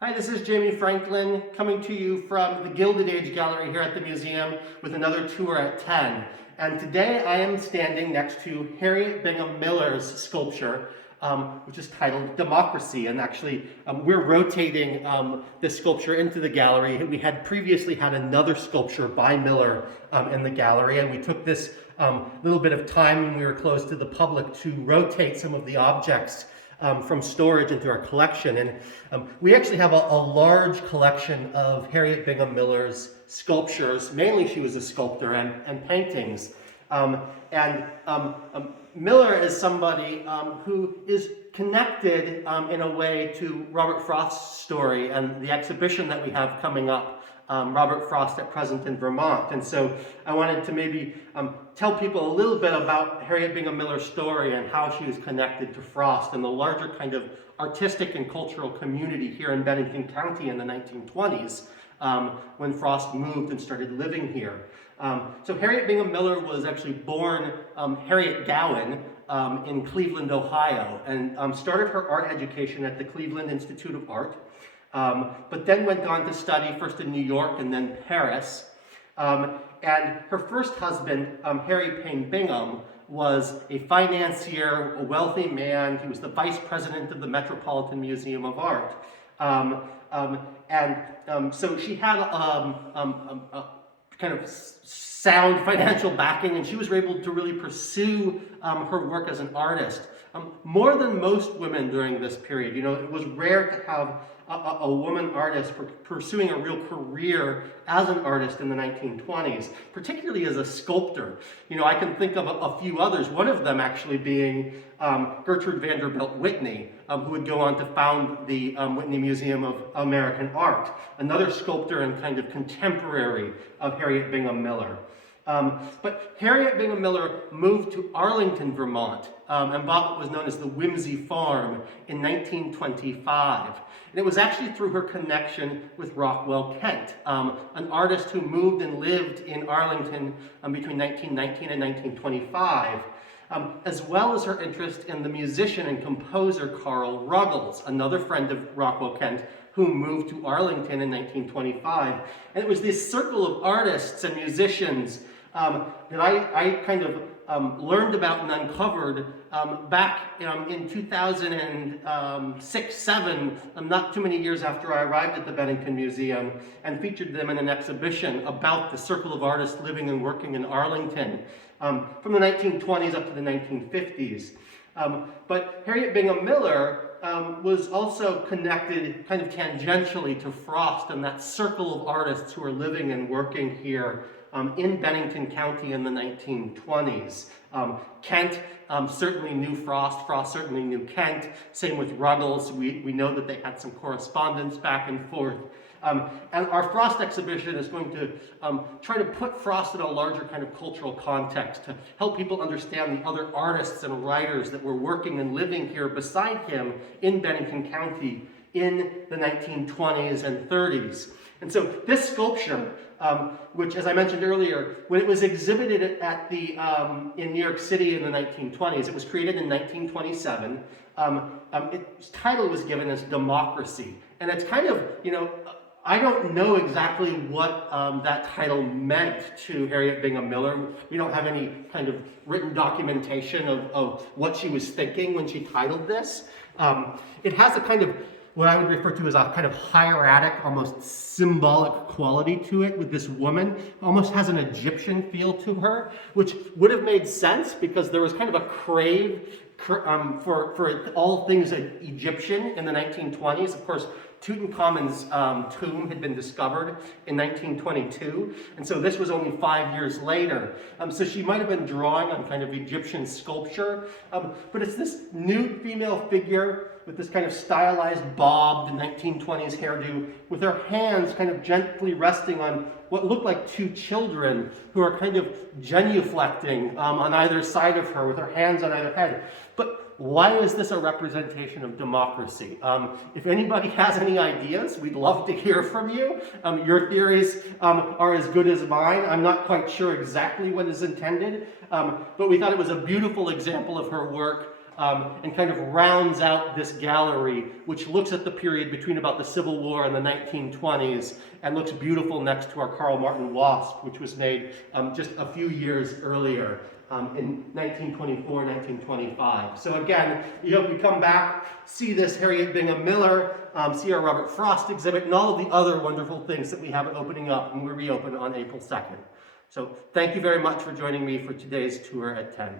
Hi, this is Jamie Franklin coming to you from the Gilded Age Gallery here at the museum with another tour at 10. And today I am standing next to Harriette Bingham Miller's sculpture, which is titled Democracy. And actually, we're rotating this sculpture into the gallery. We had previously had another sculpture by Miller in the gallery, and we took this little bit of time when we were closed to the public to rotate some of the objects from storage into our collection. And we actually have a large collection of Harriette Bingham Miller's sculptures. Mainly she was a sculptor, and paintings. Miller is somebody who is connected in a way to Robert Frost's story and the exhibition that we have coming up, Robert Frost at Present in Vermont. And so I wanted to maybe tell people a little bit about Harriette Bingham Miller's story and how she was connected to Frost and the larger kind of artistic and cultural community here in Bennington County in the 1920s when Frost moved and started living here. So Harriette Bingham Miller was actually born Harriette Gowan in Cleveland, Ohio, and started her art education at the Cleveland Institute of Art. But then went on to study first in New York and then Paris. And her first husband, Harry Payne Bingham, was a financier, a wealthy man. He was the vice president of the Metropolitan Museum of Art. So she had a kind of sound financial backing, and she was able to really pursue her work as an artist. More than most women during this period. You know, it was rare to have a woman artist pursuing a real career as an artist in the 1920s, particularly as a sculptor. You know, I can think of a few others, one of them actually being Gertrude Vanderbilt Whitney, who would go on to found the Whitney Museum of American Art, another sculptor and kind of contemporary of Harriette Bingham Miller. But Harriette Bingham Miller moved to Arlington, Vermont, and bought what was known as the Whimsy Farm in 1925. And it was actually through her connection with Rockwell Kent, an artist who moved and lived in Arlington between 1919 and 1925, as well as her interest in the musician and composer Carl Ruggles, another friend of Rockwell Kent, who moved to Arlington in 1925. And it was this circle of artists and musicians that I kind of learned about and uncovered back in 2006-07, not too many years after I arrived at the Bennington Museum, and featured them in an exhibition about the circle of artists living and working in Arlington from the 1920s up to the 1950s. But Harriette Bingham Miller was also connected kind of tangentially to Frost and that circle of artists who are living and working here in Bennington County in the 1920s. Kent certainly knew Frost. Frost certainly knew Kent. Same with Ruggles. We know that they had some correspondence back and forth. And our Frost exhibition is going to try to put Frost in a larger kind of cultural context to help people understand the other artists and writers that were working and living here beside him in Bennington County in the 1920s and 30s. And so this sculpture, which, as I mentioned earlier, when it was exhibited at the in New York City in the 1920s, it was created in 1927. Its title was given as Democracy, and it's kind of, you know, I don't know exactly what that title meant to Harriette Bingham Miller. We don't have any kind of written documentation of what she was thinking when she titled this. It has a kind of what I would refer to as a kind of hieratic, almost symbolic quality to it, with this woman. Almost has an Egyptian feel to her, which would have made sense because there was kind of a crave for all things Egyptian in the 1920s. Of course, Tutankhamun's tomb had been discovered in 1922, and so this was only 5 years later. So she might have been drawing on kind of Egyptian sculpture, but it's this nude female figure with this kind of stylized bobbed 1920s hairdo, with her hands kind of gently resting on what looked like two children who are kind of genuflecting on either side of her with her hands on either head. But why is this a representation of democracy? If anybody has any ideas, we'd love to hear from you. Your theories are as good as mine. I'm not quite sure exactly what is intended, but we thought it was a beautiful example of her work and kind of rounds out this gallery, which looks at the period between about the Civil War and the 1920s, and looks beautiful next to our Carl Martin Wasp, which was made just a few years earlier. In 1924, 1925. So again, we hope you come back, see this Harriette Bingham Miller, see our Robert Frost exhibit, and all of the other wonderful things that we have opening up when we reopen on April 2nd. So thank you very much for joining me for today's tour at 10.